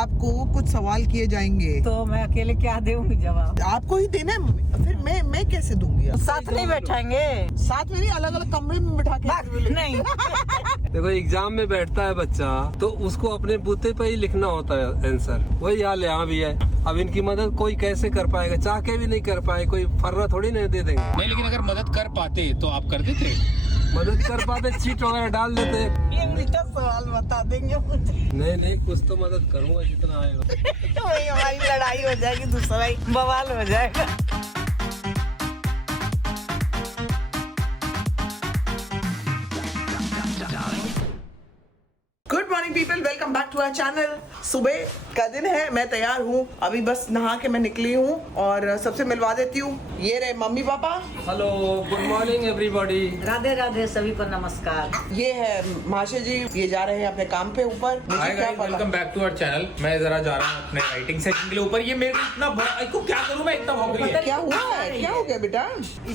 आपको कुछ सवाल किए जाएंगे तो मैं अकेले क्या दूंगी जवाब? आपको ही देना है, फिर मैं कैसे दूंगी? साथ नहीं बैठाएंगे? साथ में नहीं, अलग अलग कमरे में बिठा के नहीं। देखो एग्जाम में बैठता है बच्चा तो उसको अपने बूते पे ही लिखना होता है आंसर। वही हाल यहाँ भी है। अब इनकी मदद कोई कैसे कर पाएगा? चाह के भी नहीं कर पाए, कोई फर्रा थोड़ी नहीं दे देंगे। नहीं, लेकिन अगर मदद कर पाते तो आप कर देते? मदद कर पाते चीट वगैरह डाल देते। ये मीठा सवाल बता देंगे मुझे। नहीं कुछ तो मदद करूंगा जितना आएगा। वही हमारी लड़ाई हो जाएगी, दूसरा ही बवाल हो जाएगा। Good morning people, welcome back to our channel. सुबह का दिन है, मैं तैयार हूँ, अभी बस नहा के मैं निकली हूँ और सबसे मिलवा देती हूँ। ये रहे mummy papa. Hello, good morning everybody. Radhe Radhe, सभी को नमस्कार। ये है माशे जी, ये जा रहे हैं अपने काम पे ऊपर। मुझे हाय क्या गाइस, पता। Welcome back to our channel. मैं जरा जा रहा हूँ अपने राइटिंग सेशन के लिए ऊपर। ये मेरे को इतना बड़ा, इसको क्या करूँ मैं, इतना भौंक रही है। क्या हुआ है? क्या हो गया बेटा?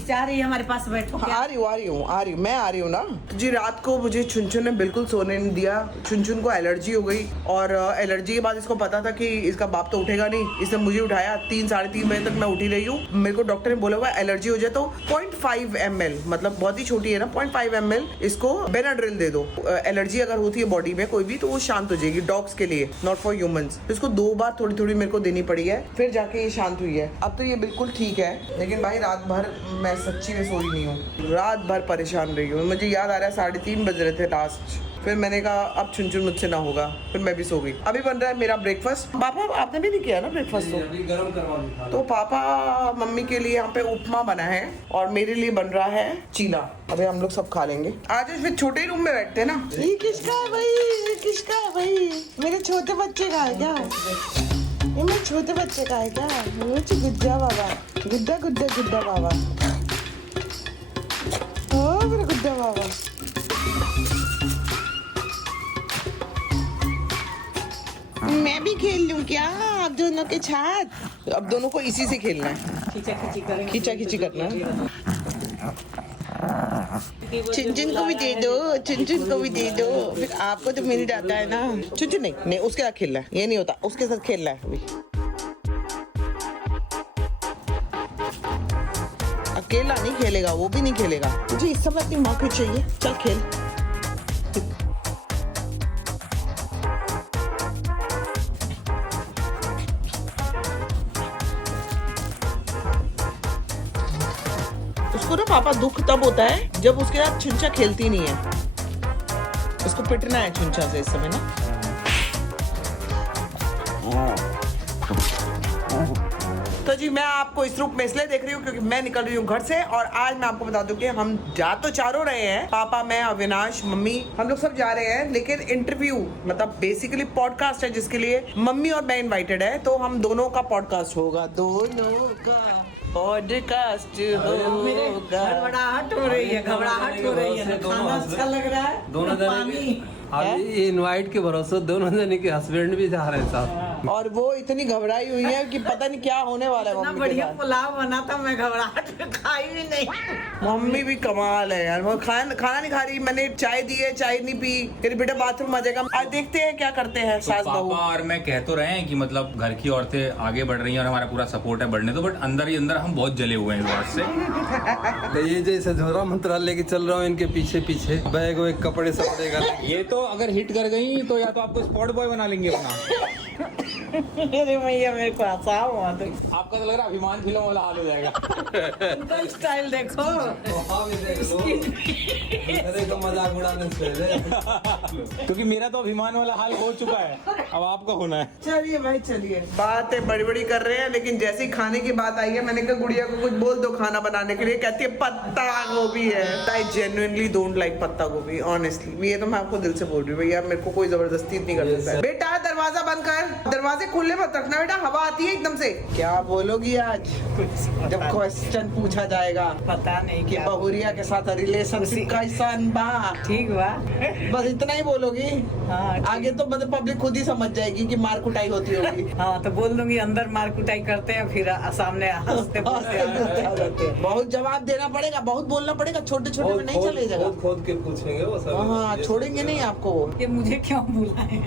जा रही है हमारे पास, बैठो। आ रही हूँ, मैं आ रही हूँ ना जी। रात को मुझे चुनचुन ने बिल्कुल सोने नहीं दिया। चुनचुन को एलर्जी हो गई और एलर्जी के बाद इसको पता था कि इसका बाप तो उठेगा नहीं, इसने मुझे उठाया। 3-3:30 बजे तक मैं उठी रही हूँ। मेरे को डॉक्टर ने बोला हुआ एलर्जी हो जाए तो 0.5 ml, मतलब बहुत ही छोटी है ना, 0.5 ml इसको बेनाड्रिल दे दो। एलर्जी अगर होती है बॉडी में कोई भी तो वो शांत हो जाएगी, डॉग्स के लिए, नॉट फॉर ह्यूमंस। इसको 2 बार थोड़ी मेरे को देनी पड़ी है, फिर जाके ये शांत हुई है। अब तो ये बिल्कुल ठीक है, लेकिन भाई रात भर मैं सच्ची में सोई नहीं हूँ, रात भर परेशान रही हूँ। मुझे याद आ रहा है 3:30 बज रहे थे लास्ट। फिर मैंने कहा अब चुनचुन मुझसे ना होगा, फिर मैं भी सो गई। अभी बन रहा है मेरा ब्रेकफास्ट। पापा आपने भी नहीं किया ना ब्रेकफास्ट? अभी गरम करवा दूं। तो पापा मम्मी के लिए यहाँ पे उपमा बना है और मेरे लिए बन रहा है चीला। अभी हम लोग सब खा लेंगे। आज फिर छोटे ही रूम में बैठते हैं ना। ये किसका है भाई? ये किसका है भाई? मेरे छोटे बच्चे का है क्या? ये मेरे छोटे बच्चे का है क्या? मुझे गुड्डा बाबा, गुड्डा गुड्डा गुड्डा बाबा, ओ मेरा गुड्डा बाबा। मैं भी खेल लूं क्या आप दोनों के साथ? अब दोनों को इसी से खेलना है, खींचा खींची करना है। चुनचुन को भी दे दो, चुनचुन को भी दे दो, फिर आपको तो मिल जाता है ना। चुनचुन नहीं, उसके साथ खेलना है, ये नहीं होता, उसके साथ खेलना है अभी। अकेला नहीं खेलेगा, वो भी नहीं खेलेगा। मुझे इस समय अपनी माँ को चाहिए, चल खेल। उसको ना पापा दुख तब होता है जब उसके साथ छुंचा खेलती नहीं है। उसको पिटना है छुंचा से इस समय ना। तो जी मैं आपको इस रूप में इसलिए देख रही हूँ क्योंकि मैं निकल रही हूँ घर से और आज मैं आपको बता दूं कि हम जा तो चारों रहे हैं, पापा, मैं, अविनाश, मम्मी, हम लोग सब जा रहे हैं। लेकिन इंटरव्यू मतलब बेसिकली पॉडकास्ट है जिसके लिए मम्मी और मैं इनवाइटेड है। तो हम दोनों का पॉडकास्ट होगा, दोनों का पॉडकास्ट होगा। घबराहट हो रही है, घबराहट हो रही है। खाना अच्छा लग रहा है, दोनों पानी। अभी इनवाइट के भरोसे दोनों जने के हस्बैंड भी जा रहे हैं साथ। और वो इतनी घबराई हुई है कि पता नहीं क्या होने वाला है। इतना मम्मी के बढ़िया साथ पुलाव बना था, मैं घबराहट में खाई भी नहीं। मम्मी भी कमाल है यार, वो खाना नहीं खा रही। मैंने चाय दी है, चाय नहीं पी। फिर बेटा बाथरूम आ जाएगा। आज देखते हैं क्या करते हैं तो सास बहू। पापा और मैं कह तो रहे हैं कि मतलब घर की औरतें आगे बढ़ रही हैं और हमारा पूरा सपोर्ट है बढ़ने, तो बट अंदर ही अंदर हम बहुत जले हुए हैं इस बात से। तो ये जैसे झोरा मंत्रालय के चल रहा हूँ इनके पीछे पीछे, बैग वैग कपड़े सपड़े का। ये तो अगर हिट कर गई तो या तो आपको स्पॉट बॉय बना लेंगे अपना। अरे भैया मेरे को हंसाओ मत। आपका तो लग रहा है अभिमान फिल्म वाला हाल हो जाएगा। उनका स्टाइल देखो। मजाक उड़ाने से क्योंकि मेरा तो अभिमान वाला हाल हो चुका है, अब आपका होना है। चलिए भाई चलिए, बातें बड़ी बड़ी कर रहे हैं लेकिन जैसे ही खाने की बात आई है मैंने कहा गुड़िया को कुछ बोल दो खाना बनाने के लिए। कहती है पत्ता गोभी है। आई जेन्युइनली डोंट लाइक पत्ता गोभी, ऑनेस्टली। ये तो मैं आपको दिल से बोल रही हूँ भैया, मेरे को कोई जबरदस्ती नहीं कर सकता है। बेटा दरवाजा बंद कर, दरवाजे खुले मत रखना बेटा, हवा आती है एकदम से। क्या बोलोगी आज जब क्वेश्चन पूछा जाएगा? पता नहीं कि क्या। बहुरिया के साथ रिलेशनशिप कैसा बा? ठीक बा। बस इतना ही बोलोगी? हाँ, आगे तो मतलब पब्लिक खुद ही समझ जाएगी कि मार कुटाई होती होगी। हाँ तो बोल दूंगी अंदर मार कुटाई करते हैं, फिर सामने हंसते बोलते हैं। बहुत जवाब देना पड़ेगा, बहुत बोलना पड़ेगा, छोटे छोटे में नहीं चलेगा। खोद के पूछेंगे वो सब। हाँ छोड़ेंगे नहीं आपको। ये मुझे क्यों बुलाए?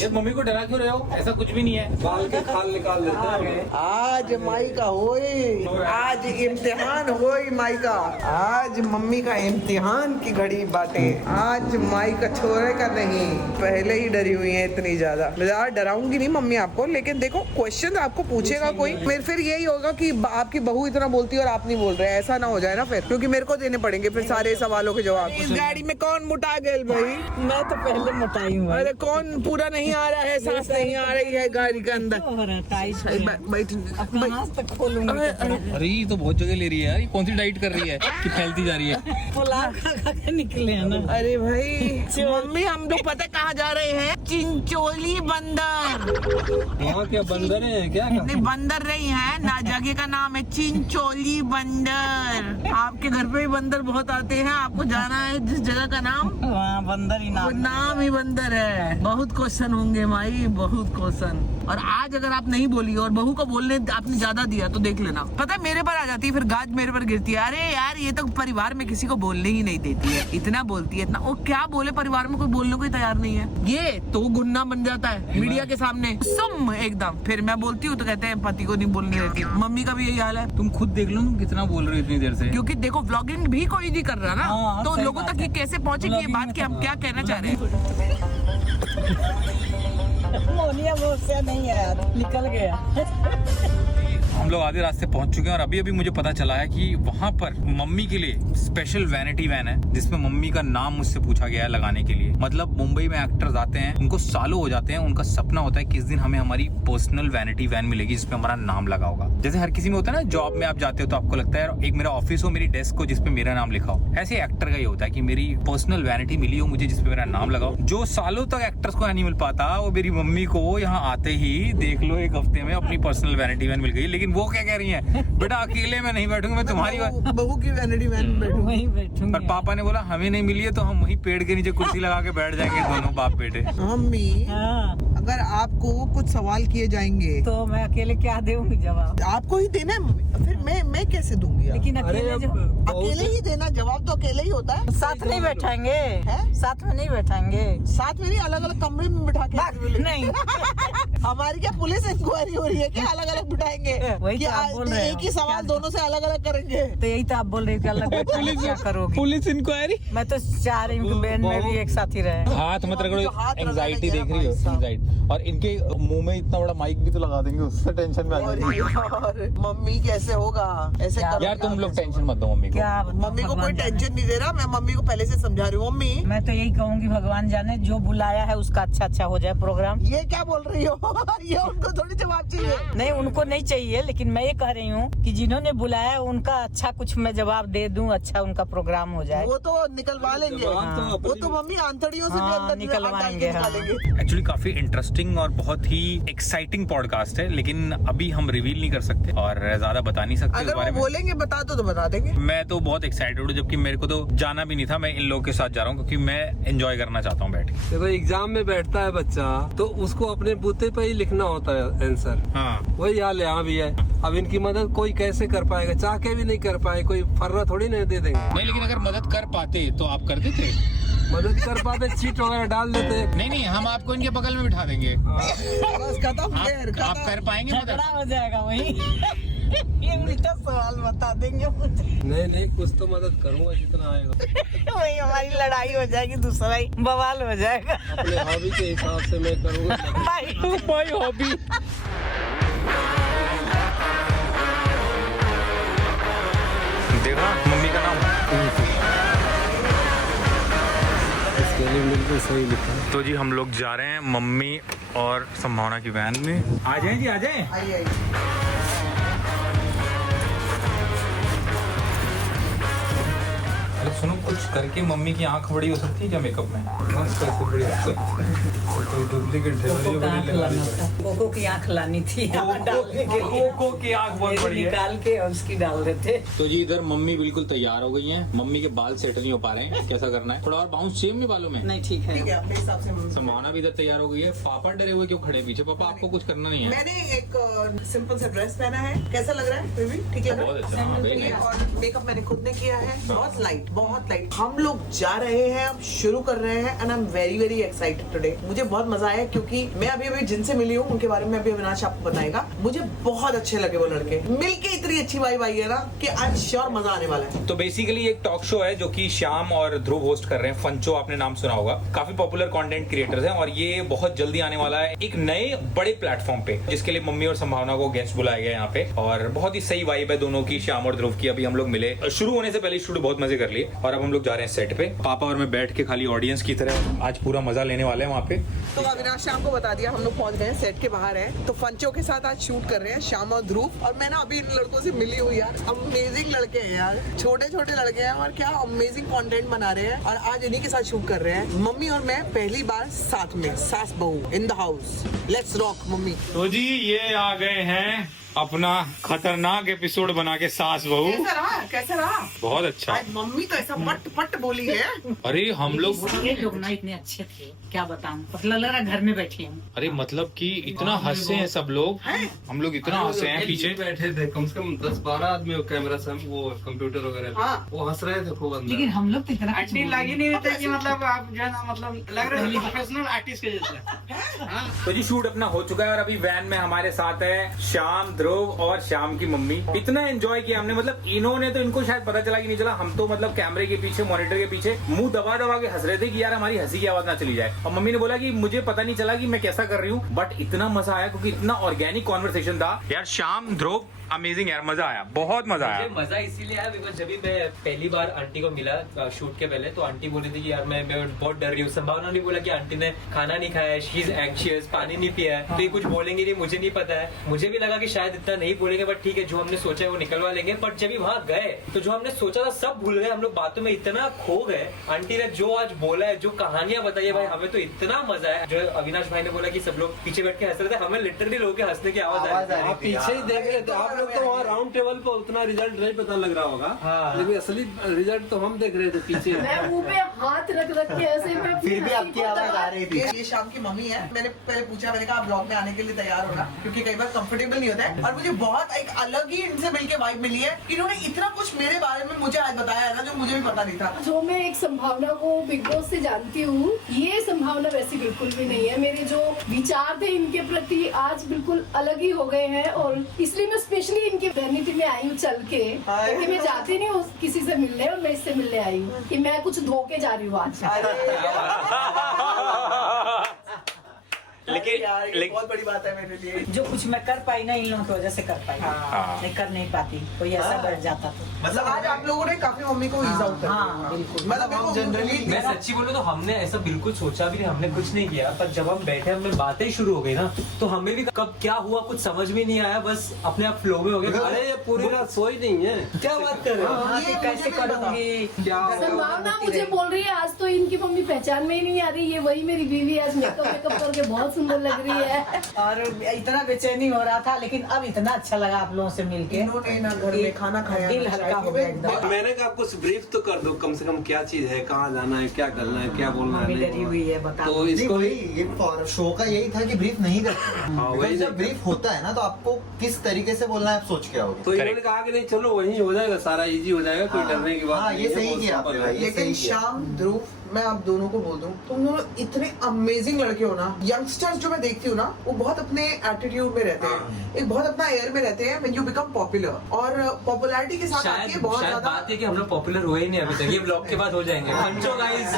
ये मम्मी को डर डरा क्यों रहे हो? ऐसा कुछ भी नहीं है। बाल के खाल निकाल लेते हैं। आज माई का होई, आज इम्तिहान होई माई का, आज मम्मी का इम्तिहान की घड़ी बाटे, आज माई का छोरे का नहीं। पहले ही डरी हुई है इतनी ज्यादा। मैं डराऊंगी नहीं मम्मी आपको, लेकिन देखो क्वेश्चन आपको पूछेगा कोई, फिर यही होगा कि आपकी बहू इतना बोलती है और आप नहीं बोल रहे, ऐसा ना हो जाए ना फिर, क्योंकि मेरे को देने पड़ेंगे फिर सारे सवालों के जवाब। इस गाड़ी में कौन मुटा गए भाई? मैं तो पहले मोटाई हूँ। अरे कौन पूरा नहीं आ रहा है, सांस नहीं आ रही है गाड़ी के अंदर। तक खोलूंगी। अरे ये तो बहुत जगह ले रही है यार, ये कौन सी डाइट कर रही है कि फैलती जा रही है? पुलाव खा के निकले हैं ना। अरे भाई मम्मी हम लोग पता कहाँ जा रहे हैं? चिंचोली बंदर। वहाँ क्या बंदर है क्या? नहीं बंदर नहीं है ना, जगह का नाम है चिंचोली बंदर। आपके घर पे भी बंदर बहुत आते हैं, आपको जाना है जिस जगह का नाम, वहाँ बंदर ही वो नाम ही बंदर है। बहुत क्वेश्चन होंगे माई, बहुत क्वेश्चन। और आज अगर आप नहीं बोली और बहू को बोलने आपने ज्यादा दिया तो देख लेना, पता है मेरे पर आ जाती है, फिर गाज मेरे पर गिरती है। अरे यार ये तो परिवार में किसी को बोलने ही नहीं देती है, इतना बोलती है इतना। वो क्या बोले, परिवार में कोई बोलने को ही तैयार नहीं है। ये तो गुन्ना बन जाता है मीडिया के सामने सम एकदम। फिर मैं बोलती हूँ तो कहते हैं पति को नहीं बोलने देती। मम्मी का भी यही हाल है। तुम खुद देख लो तुम कितना बोल रहे हो इतनी देर से। क्योंकि देखो व्लॉगिंग भी कोई नहीं कर रहा ना, हाँ, तो सही लोगों बात तक ये कैसे पहुँचेगी ये बात कि हम क्या कहना चाह रहे हैं। मोनिया मुझसे नहीं है यार, निकल गया। हम लोग आधे रास्ते पहुंच चुके हैं और अभी अभी मुझे पता चला है कि वहाँ पर मम्मी के लिए स्पेशल वैनिटी वैन है, जिसमें मम्मी का नाम मुझसे पूछा गया है लगाने के लिए। मतलब मुंबई में एक्टर्स आते हैं, उनको सालों हो जाते हैं, उनका सपना होता है किस दिन हमें हमारी पर्सनल वैनिटी वैन मिलेगी जिसपे हमारा नाम लगा होगा। जैसे हर किसी में होता है ना, जॉब में आप जाते हो तो आपको लगता है एक मेरा ऑफिस हो, मेरी डेस्क हो जिसपे मेरा नाम लिखा हो। ऐसे एक्टर का ही होता है कि मेरी पर्सनल वैनिटी मिली हो मुझे जिसपे मेरा नाम लगा हो। जो सालों तक एक्टर्स को नहीं मिल पाता, वो मेरी मम्मी को यहाँ आते ही देख लो एक हफ्ते में अपनी पर्सनल वैनिटी वैन मिल गई। लेकिन वो क्या कह रही है, बेटा अकेले में नहीं बैठूंगा, मैं तुम्हारी बहू की वैनिटी वैन में बैठूंगा। वहीं बैठूंगी। पर पापा ने बोला हमें नहीं मिली है तो हम वहीं पेड़ के नीचे कुर्सी लगा के बैठ जाएंगे दोनों बाप बेटे। मम्मी हाँ, अगर आपको कुछ सवाल किए जाएंगे तो मैं अकेले क्या दूंगी जवाब? आपको ही देना है, फिर मैं कैसे दूंगी? लेकिन अरे अकेले जो अकेले ही देना, जवाब तो अकेले ही होता है। साथ नहीं बैठाएंगे, हैं? साथ में नहीं बैठाएंगे। साथ में नहीं, अलग अलग कमरे में बिठा के। नहीं हमारी क्या पुलिस इंक्वायरी हो रही है क्या? अलग अलग बिठाएंगे? वही तो क्या आप बोल रहे हो। एक ही सवाल दोनों से अलग अलग करेंगे? तो यही तो आप बोल रहे हो कि अलग बैठाएंगे, क्या करोगे? Police inquiry. मैं तो चाह रही हूँ कि बहन में भी एक साथ ही रहे। हाथ मत रगड़ो, हाथ रगड़ने एंजाइटी जरा देख रही हो, भाई साहब। एंजाइटी। और इनके मुंह में इतना बड़ा माइक भी तो लगा देंगे, उससे टेंशन में आ जाएगी। और मम्मी कैसे होगा ऐसे क्या- करोगे यार तुम आप लोग कैसे? टेंशन मत दो मम्मी को। क्या मम्मी को कोई भगवान जाने। टेंशन नहीं दे रहा, मैं मम्मी को पहले से समझा रही हूँ। मम्मी मैं तो यही कहूँगी भगवान जाने, जो बुलाया है उसका अच्छा हो जाए प्रोग्राम। ये क्या बोल रही हो? ये उनको थोड़ी जवाब चाहिए। नहीं उनको नहीं चाहिए, लेकिन मैं ये कह रही हूँ कि जिन्होंने बुलाया उनका अच्छा कुछ मैं जवाब दे दूं, अच्छा उनका प्रोग्राम हो जाए। वो तो निकलवा लेंगे, जवाब तो वो अपनी- तो मम्मी आंतड़ियों से भी हाँ, अंदर निकलवाएंगे, हाँ। निकालेंगे। एक्चुअली काफी इंटरेस्टिंग और बहुत ही एक्साइटिंग पॉडकास्ट है, लेकिन अभी हम रिवील नहीं कर सकते और ज्यादा बता नहीं सकते इस अगर बारे वो में। बोलेंगे बता दो तो बता देंगे। मैं तो बहुत एक्साइटेड हूँ, जबकि मेरे को तो जाना भी नहीं था। मैं इन लोगों के साथ जा रहा हूँ क्योंकि मैं एंजॉय करना चाहता हूँ बैठ के। देखो एग्जाम में बैठता है बच्चा तो उसको अपने बूते पे ही लिखना होता है आंसर। हाँ, वही हाल यहाँ भी है। अब इनकी मदद कोई कैसे कर पाएगा, चाह के भी नहीं कर पाए, कोई फर्रा थोड़ी नहीं दे देंगे। नहीं लेकिन अगर मदद कर पाते तो आप कर देते। मदद कर पाते चीट वगैरह डाल देते। नहीं नहीं, हम आपको इनके बगल में बिठा देंगे। बस खत्म, आप कर पाएंगे मदद? झगड़ा हो जाएगा वही। ये उल्टा सवाल बता देंगे मुझे। नहीं कुछ तो मदद करूंगा जितना आएगा। वही हमारी लड़ाई हो जाएगी, दूसरा ही बवाल हो जाएगा। अपने हॉबी के हिसाब से मैं करूंगा। My hobby. देखा मम्मी का नाम इसके लिए बिल्कुल सही लिखा। तो जी हम लोग जा रहे हैं मम्मी और संभावना की वैन में। आ जाएं जी, आ जाएं। आइए आइए। अरे सुनो, कुछ करके मम्मी की आंख बड़ी हो सकती है क्या मेकअप में? डुप्लीकेट कोको की आँख लानी थी डालने के लिए। कोको की आंख बहुत बड़ी है। निकाल के और उसकी डाल देते। तो जी इधर मम्मी बिल्कुल तैयार हो गई हैं। मम्मी के बाल सेट नहीं हो पा रहे हैं, कैसा करना है? थोड़ा और बाउंस चाहिए मम्मी बालों में। नहीं ठीक है। ठीक है, अपने हिसाब से संभावना भी इधर तैयार हो गई है। पापा डरे हुए क्यों खड़े पीछे? पापा आपको कुछ करना नहीं है। मैंने एक सिंपल सा ड्रेस पहना है, कैसा लग रहा है? फिर भी ठीक लग रहा बहुत अच्छा, हाँ, very है। nice। और मेकअप मैंने खुद ने किया है, बहुत लाइट, बहुत लाइट। हम लोग जा रहे हैं, अब शुरू कर रहे हैं and I am very very excited today. मुझे बहुत मजा आया क्योंकि मैं अभी जिनसे मिली हूँ उनके बारे में अभी अविनाश आपको बताएगा। मुझे बहुत अच्छे लगे वो लड़के, मिलके इतनी अच्छी वाइब आई है ना कि आई एम श्योर मजा आने वाला है। तो बेसिकली एक टॉक शो है जो कि श्याम और ध्रुव होस्ट कर रहे हैं। फंचो आपने नाम सुना होगा, काफी पॉपुलर कंटेंट क्रिएटर्स हैं और ये बहुत जल्दी आने वाला है एक नए बड़े प्लेटफॉर्म पे, जिसके लिए मम्मी और संभावना को गेस्ट बुलाया गया यहाँ पे। और बहुत ही सही वाइब है दोनों की, श्याम और ध्रुव की। अभी हम लोग मिले, शुरू होने से पहले स्टूडियो बहुत मजे कर लिए और अब हम लोग जा रहे हैं सेट पे। पापा और मैं बैठ के खाली ऑडियंस की तरह आज पूरा मजा लेने वाले हैं वहाँ पे। तो अविनाश श्याम को बता दिया, हम लोग पहुंच गए हैं, सेट के बाहर है। तो फंचो के साथ आज शूट कर रहे हैं श्याम और ध्रुव। और मैं ना अभी इन लड़कों से मिली हुई यार, अमेजिंग लड़के हैं यार, छोटे छोटे लड़के हैं और क्या अमेजिंग कंटेंट बना रहे हैं। और आज इन्हीं के साथ शूट कर रहे हैं। मम्मी और मैं पहली बार साथ में, सास बहू in the house. Let's rock mummy. तो जी ये आ गए हैं अपना खतरनाक एपिसोड बना के सास बहू। कैसा रहा? बहुत अच्छा। आज मम्मी तो ऐसा पट पट बोली है। अरे हम लोग ये लोग ना इतने अच्छे थे, क्या बताऊं, मतलब लग रहा घर में बैठे हूँ। अरे मतलब कि इतना हंसे हैं सब लोग, हम लोग इतना हंसे हैं। पीछे बैठे थे कम से कम 10-12 आदमी कैमरा से, वो कंप्यूटर वगैरह हाँ। वो हंस रहे थे खूब अंदर। लेकिन हम लोग तो इतना एक्टिंग लगी नहीं होता कि मतलब आप जो है ना मतलब लग रहा है प्रोफेशनल आर्टिस्ट के जैसे। तो जी शूट अपना हो चुका है और अभी वैन में हमारे साथ है श्याम, ध्रुव और श्याम की मम्मी। इतना एंजॉय किया हमने, मतलब इन्होंने तो, इनको शायद पता चला कि नहीं चला, हम तो मतलब कैमरे के पीछे, मॉनिटर के पीछे मुंह दबा दबा के हंस रहे थे कि यार हमारी हंसी की आवाज ना चली जाए। और मम्मी ने बोला कि मुझे पता नहीं चला कि मैं कैसा कर रही हूँ, बट इतना मजा आया क्योंकि इतना ऑर्गेनिक कॉन्वर्सेशन था यार। श्याम, ध्रुव अमेजिंग यार, मजा आया, बहुत मजा आया। मुझे मजा इसीलिए आया बिकॉज जब भी मैं पहली बार आंटी को मिला शूट के पहले, तो आंटी बोली थी कि यार मैं बहुत डर रही हूँ। संभावना ने बोला कि आंटी ने खाना नहीं खाया है, शी इज एंग्शियस, पानी नहीं पिया है, तो ये कुछ बोलेंगे नहीं, मुझे नहीं पता है। मुझे भी लगा कि शायद इतना नहीं बोलेंगे, बट ठीक है, जो हमने सोचा है वो निकलवा लेंगे। बट जब भी वहाँ गए तो जो हमने सोचा था सब भूल गए, हम लोग बातों में इतना खो गए। आंटी ने जो आज बोला है, जो कहानियां बताई है भाई, हमें तो इतना मजा आया। जो अविनाश भाई ने बोला कि सब लोग पीछे बैठ के हंस रहे थे, हमें लिटरली लोगों के हंसने की आवाज आ रही थी। आप पीछे ही देख रहे थे, आप लोग तो वहाँ राउंड टेबल पर उतना रिजल्ट नहीं पता लग रहा होगा, लेकिन असली रिजल्ट तो हम देख रहे थे पीछे। मैं मुंह पे हाथ रख के ऐसे मैं फिर भी आपकी आवाज आ रही थी। ये शाम की मम्मी है। मैंने पहले पूछा, मैंने कहा आप ब्लॉग में आने के लिए तैयार हो ना, क्योंकि कई बार कंफर्टेबल नहीं होता है। और मुझे बहुत एक अलग ही इनसे मिलके वाइब मिली है। इन्होंने इतना कुछ मेरे बारे में मुझे आज बताया है ना, जो मुझे भी पता नहीं था। जो मैं एक संभावना को बिग बॉस से जानती हूँ, ये संभावना वैसी बिल्कुल भी नहीं है। मेरे जो विचार थे इनके प्रति आज बिल्कुल अलग ही हो गए हैं, और इसलिए मैं स्पेशली इनकी वैनिटी में आई हूँ चल के, क्योंकि मैं जाती नहीं हूँ किसी से मिलने, और मैं इससे मिलने आई हूँ कि मैं कुछ धोके जा रही हूँ आज। लेकिन बहुत बड़ी बात है मेरे लिए। जो कुछ मैं कर पाई ना इन लोगों की वजह से कर पाई, नहीं कर नहीं पाती, कोई ऐसा बढ़ जाता तो। मतलब आज आप लोगों ने काफी मम्मी को ईज आउट कर दिया। हाँ बिल्कुल। मतलब हम जनरली मैं सच्ची बोलूं तो हमने ऐसा बिल्कुल सोचा भी नहीं, हमने कुछ नहीं किया। पर जब हम बैठे, हमें बातें शुरू हो गई ना, तो हमें भी कब क्या हुआ कुछ समझ में नहीं आया, बस अपने आप फ्लो में हो गए। अरे ये पूरी रात सोई नहीं है, क्या बात कर रहे हो? ये कैसे करूँगी? संभावना मुझे बोल रही है आज तो इनकी मम्मी पहचान में ही नहीं आ रही, ये वही मेरी बीवी आज मेकअप करके बहुत सुंदर लग रही है। और इतना बेचैनी हो रहा था, लेकिन अब इतना अच्छा लगा आप लोगों से मिलके। इन्होंने ना घर में खाना खाया, दिल हल्का हो गया एकदम। मैंने कहा कुछ ब्रीफ तो कर दो कम से कम, क्या चीज है, कहाँ जाना है, क्या करना है, क्या बोलना है। मम्मी डरी हुई है, बता तो इसको ये शो का यही था कि ब्रीफ नहीं करते। वही जब ब्रीफ होता है ना, तो आपको किस तरीके से बोलना है आप सोच के आओगे। तो इन्होंने कहा कि नहीं चलो वहीं हो जाएगा, सारा इजी हो जाएगा, कोई डरने की बात हाँ, नहीं ये है, सही बहुत किया simple आपने है। भाई। लेकिन श्याम, ध्रुव, मैं आप दोनों को बोल दूं, तुम दोनों इतने अमेजिंग लड़के हो ना। यंगस्टर्स जो मैं देखती हूँ ना, वो बहुत अपने एटीट्यूड में रहते हैं, एक बहुत अपना एयर में रहते हैं। व्हेन यू बिकम पॉपुलर, और पॉपुलैरिटी के साथ आके बहुत शायद ज्यादा बात है कि हम लोग पॉपुलर हुए ही नहीं अभी तक, ये ब्लॉग के बाद हो जाएंगे। पंचो गाइस।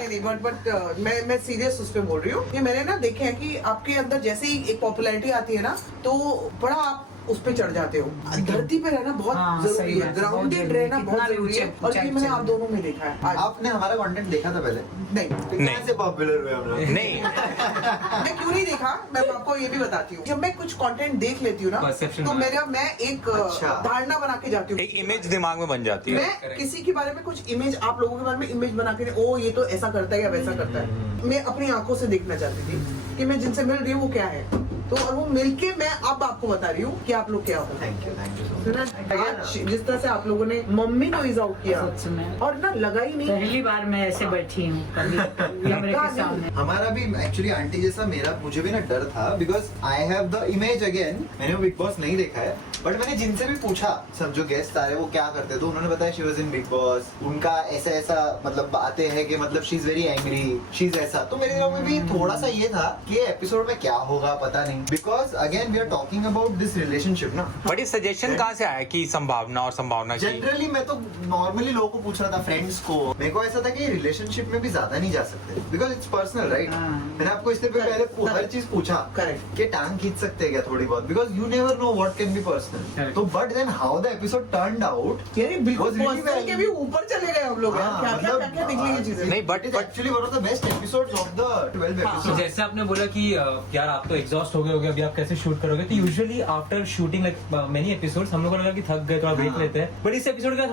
नहीं, बट मैं सीरियस उस पे बोल रही हूँ कि मैंने ना देखे है कि आपके अंदर जैसे ही एक पॉपुलैरिटी आती है ना, तो बड़ा आप उस पे चढ़ जाते हो। धरती पे रहना बहुत जरूरी सही है, बात है, ग्राउंडेड बहुत रहना जरूरी, बहुत कितना भी जरूरी है। ऊंचे और ये मैंने ऊंचाई आप दोनों में देखा है। आज आपने हमारा कंटेंट देखा था पहले? नहीं, कैसे पॉपुलर हुए हम लोग? नहीं मैं क्यों नहीं देखा, मैं आपको ये भी बताती हूँ। जब मैं कुछ कंटेंट देख लेती हूँ ना, Perception तो बना। मैं एक अच्छा। धारणा बना के जाती हूँ। एक इमेज दिमाग में बन जाती है। मैं किसी के बारे में कुछ इमेज, आप लोगों के बारे में इमेज बना के, ओ ये तो ऐसा करता है या वैसा करता है। मैं अपनी आंखों से देखना चाहती थी कि मैं जिनसे मिल रही हूँ वो क्या है। तो और वो मिलके मैं अब आपको बता रही हूँ कि आप लोग क्या हो। थैंक यू सो सुना आज जिस तरह से आप लोगों ने मम्मी को इज आउट किया सच में। और ना लगा ही नहीं पहली बार मैं ऐसे बैठी हूँ कैमरे के सामने। हमारा भी एक्चुअली आंटी जैसा मुझे भी ना डर था because I have the image again. मैंने वो बिग बॉस नहीं देखा है बट मैंने जिनसे भी पूछा सब जो गेस्ट आ रहे वो क्या करते तो उन्होंने बताया she was in big boss. उनका ऐसा ऐसा मतलब बातें हैं कि मतलब she is very angry she is ऐसा। तो मेरे दिमाग में भी थोड़ा सा ये था कि एपिसोड में क्या होगा पता नहीं because again we are talking about this relationship ना। बट ये सजेशन कहाँ से आया कि संभावना और संभावना की? जनरली मैं तो नॉर्मली लोगों को पूछ रहा था फ्रेंड्स को। मेरे को ऐसा था कि रिलेशनशिप में भी ज्यादा नहीं जा सकते बिकॉज इट्स पर्सनल राइट। मैंने आपको इससे पहले हर चीज पूछा Correct. कि टांग खींच सकते हैं क्या थोड़ी बहुत because you never know what can be personal. तो but then how the episode turned out यानी बिल्कुल was really पर्सनल के भी ऊपर चले गए हम लोग यार। हाँ, क्या क्या मतलब, क्या निकली ये चीजें। नहीं but is actually one of the best episodes of the 12 तो एपिसोड। जैसे आपने बोला कि यार आप तो एग्जॉस्ट हो गए होगे अभी आप कैसे शूट करोगे तो usually after shooting like many episodes हम लोग को लगा कि थक गए थोड़ा ब्रेक लेते हैं बट इस एपिसोड के बाद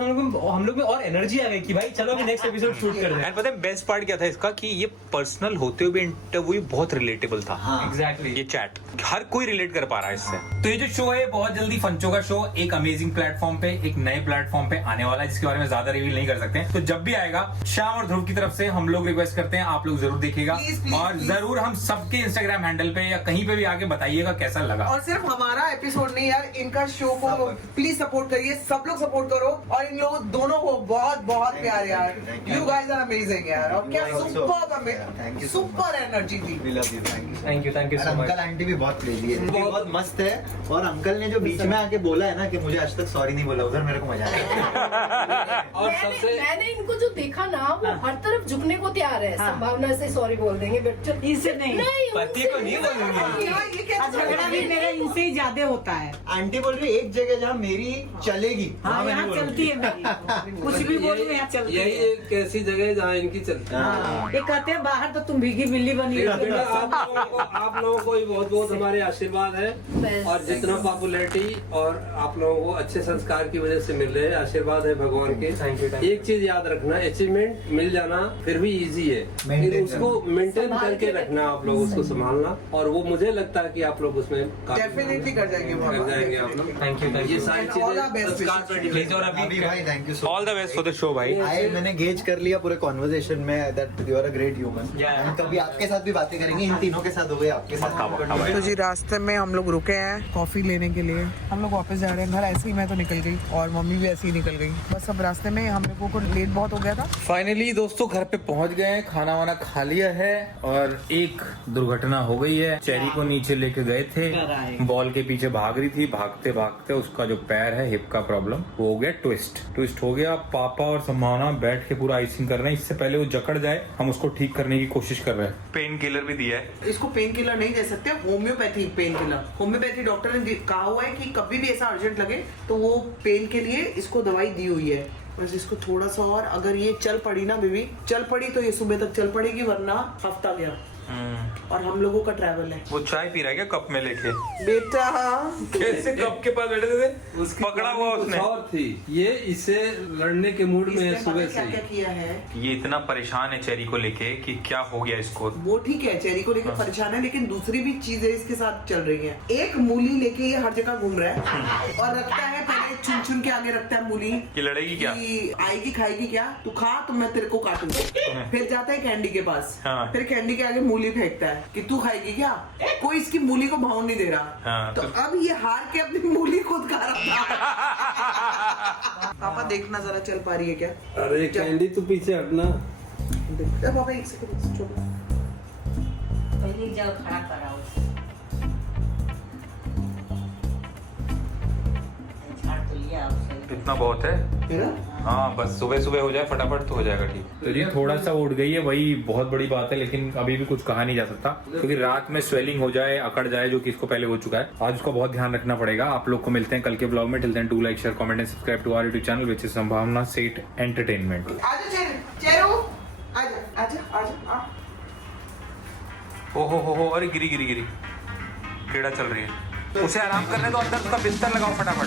हम लोग में और एनर्जी आ गई कि भाई चलो अभी नेक्स्ट एपिसोड शूट कर दें। एंड पता है बेस्ट पार्ट क्या था इसका कि ये पर्सनल होते हुए इंटरव्यू बहुत रिलेटेबल था। एग्जैक्टली ये चैट हर कोई रिलेट कर पा रहा है इससे। तो ये जो शो है बहुत जल्दी फंचो का शो एक अमेजिंग प्लेटफॉर्म पे एक नए प्लेटफॉर्म पे आने वाला है जिसके बारे में ज्यादा रिवील नहीं कर सकते। तो जब भी आएगा श्याम और ध्रुव की तरफ से हम लोग रिक्वेस्ट करते हैं आप लोग जरूर देखिएगा और जरूर हम सबके इंस्टाग्राम हैंडल पे या कहीं पे भी आके बताइएगा कैसा लगा। और सिर्फ हमारा एपिसोड नहीं यार इनका शो को प्लीज सपोर्ट करिए। सब लोग सपोर्ट करो और इन लोगों दोनों को बहुत बहुत प्यार यार। यू गाइस आर अमेजिंग यार। और क्या सुपर एनर्जी थी। We love you thank you so much. Uncle aunty भी बहुत क्रेजी है बहुत मस्त है। और अंकल ने जो बीच में आके बोला है ना कि मुझे आज तक सॉरी नहीं बोला उधर मेरे को मजा आया। और सबसे मैंने इनको जो देखा ना वो हर तरफ झुकने को तैयार है। संभावना से सॉरी बोल देंगे बट इनसे नहीं। पति को नहीं बोलूंगी। झगड़ा भी मेरा इनसे ही ज्यादा होता है। आंटी बोल रही एक जगह जहाँ मेरी चलेगी हाँ यहाँ चलती है मेरी। कुछ भी बोलूं यहाँ चलती यही है। एक ऐसी जगह है जहाँ इनकी चलती है। हाँ, ये कहते हैं बाहर तो तुम भीगी बिल्ली बनी बेटा, हुई हो। आप लोगों को भी बहुत बहुत हमारे आशीर्वाद है बस। और जितना पॉपुलैरिटी और आप लोगों को अच्छे संस्कार की वजह से मिल रहे हैं आशीर्वाद है भगवान के। Thank you. एक चीज याद रखना अचीवमेंट मिल जाना फिर भी इजी है लेकिन उसको मेंटेन करके रखना आप लोग उसको संभालना और वो मुझे लगता है कि आप लोग उसमें डेफिनेटली कर जाएंगे कर जाएंगे आप लोग। थैंक यू ये सारी All the चीजें best संस्कार wishes पर to you. depend और अभी भाई thank you so all the best for the show भाई। मैंने गेज कर लिया पूरे कॉन्वर्सेशन में that you are a great human. Yeah. कभी आपके साथ भी बातें करेंगे इन तीनों के साथ हो गए आपके साथ। तो जी रास्ते में हम लोग रुके हैं कॉफी लेने के लिए। हम लोग वापस जा रहे हैं घर। ऐसे ही मैं तो निकल गई और मम्मी भी ऐसे ही निकल गई। बस अब रास्ते में हम लोगों को लेट बहुत हो गया था। फाइनली दोस्तों घर पे पहुंच गए हैं खाना वाना खा लिया है और एक दुर्घटना हो गई है। चेरी को नीचे लेके गए थे बॉल के पीछे भाग रही थी भागते भागते उसका जो पैर है हिप का प्रॉब्लम वो हो गया ट्विस्ट हो गया। पापा और संभावना बैठ के पूरा आइसिंग कर रहे हैं। इससे पहले वो जकड़ जाए हम उसको ठीक करने की कोशिश कर रहे हैं। पेन किलर भी दिया है। इसको पेन किलर नहीं दे सकते homeopathy pain killer. Homeopathy doctor ने कहा हुआ है कि कभी भी ऐसा अर्जेंट लगे तो वो पेन के लिए इसको दवाई दी हुई है। बस इसको थोड़ा सा और अगर ये चल पड़ी ना बेबी चल पड़ी तो ये सुबह तक चल पड़ेगी वरना हफ्ता गया। और हम लोगों का ट्रैवल है। वो चाय पी रहा है क्या कप में लेके? बेटा कैसे कप के पास बैठे थे उसकी पकड़ा हुआ कुछ उसने। और थी ये इसे लड़ने के मूड में है इसने सुबह पता से क्या क्या किया है। ये इतना परेशान है चेरी को लेके कि क्या हो गया इसको। वो ठीक है चेरी को लेकर परेशान है लेकिन दूसरी भी चीजें इसके साथ चल रही हैं। एक मूली लेके ये हर जगह घूम रहा है और रखता है पहले चुन चुन के आगे रखता है मूली। ये लड़ेगी क्या? कि आएगी खाएगी क्या तू खा तो मैं तेरे को काटूंगा। फिर जाता है कैंडी के पास हाँ। फिर कैंडी के आगे मूली फेंकता है कि तू खाएगी क्या। कोई इसकी मूली को भाव नहीं दे रहा। हाँ, तो अब ये हार के अपनी मूली खुद खा रहा था। पापा देखना जरा चल पा रही है क्या। अरे कैंडी तू पीछे हटना। पापा एक सेकंड छोड़ो। पहले जाओ खड़ा कराओ। झाड़ तो लिया आपसे। इतना बहुत है। मेरा हाँ बस सुबह सुबह हो जाए फटाफट तो हो जाएगा ठीक। तो ये थोड़ा सा उठ गई है वही बहुत बड़ी बात है लेकिन अभी भी कुछ कहा नहीं जा सकता क्योंकि रात में स्वेलिंग हो जाए अकड़ जाए जो कि इसको पहले हो चुका है। आज उसका बहुत ध्यान रखना पड़ेगा। आप लोग को मिलते हैं कल के ब्लॉग में। Till then do like share comment and subscribe to our YouTube channel which is Sambhavna Seth entertainment. आजा चेरू आजा आजा आजा। हो अरे गिरी कीड़ा चल रही है। उसे आराम करने दो अंदर उसका बिस्तर लगाओ फटाफट।